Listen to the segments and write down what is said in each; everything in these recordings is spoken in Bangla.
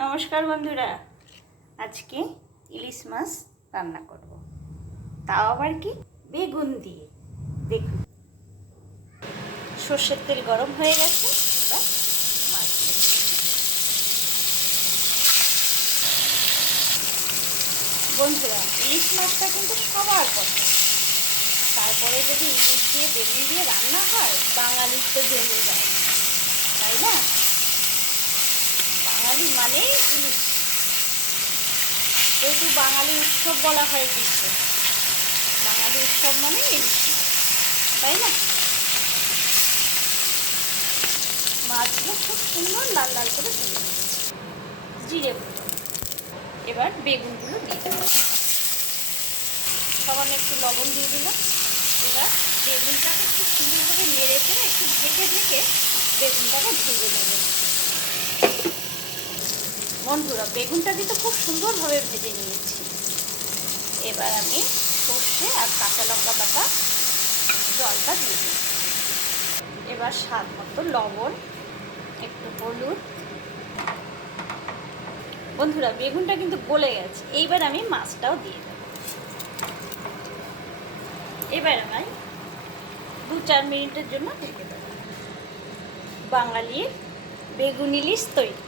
নমস্কার বন্ধুরা, আজকে ইলিশ মাছ রান্না করব, তাও আবার কি বেগুন দিয়ে। দেখুন, সর্ষের তেল গরম হয়ে গেছে। এবার মাছগুলো বন্ধুরা, ইলিশ মাছটা কিন্তু সবার পছন্দ। তারপরে যদি ইলিশ দিয়ে বেগুন দিয়ে রান্না হয়, বাঙালির তো জমে যায়, তাই না? বাঙালি মানেই ইলিশ, যেহেতু বাঙালি উৎসব বলা হয় কিন্তু বাঙালি উৎসব মানেই ইলিশ মাছ, তাই না? মাছগুলো খুব সুন্দর লাল লাল করে ভেজে নিয়েছি, জিরে গুঁড়ো। এবার বেগুনগুলো দিয়ে দেবো, সামান্য একটু লবণ দিয়ে দিলাম। এবার বেগুনটাকে খুব সুন্দরভাবে নেড়ে চেড়ে একটু ঢেকে ঢেকে বেগুনটাকে ভেজে নেব। বন্ধুরা, বেগুনটা কিন্তু খুব সুন্দরভাবে ভেজে নিয়েছি। এবার আমি সর্ষে আর কাঁচা লঙ্কা বাটা জলটা দিয়ে দিই। এবার স্বাদ মতো লবণ, একটু হলুদ। বন্ধুরা, বেগুনটা কিন্তু গলে গেছে, এইবার আমি মাছটাও দিয়ে দেব। এবার আমি 2-4 মিনিটের জন্য ঢেকে দেব। বাঙালির বেগুন ইলিশ তৈরি।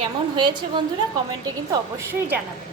কেমন হয়েছে বন্ধুরা, কমেন্টে কিন্তু অবশ্যই জানাবেন।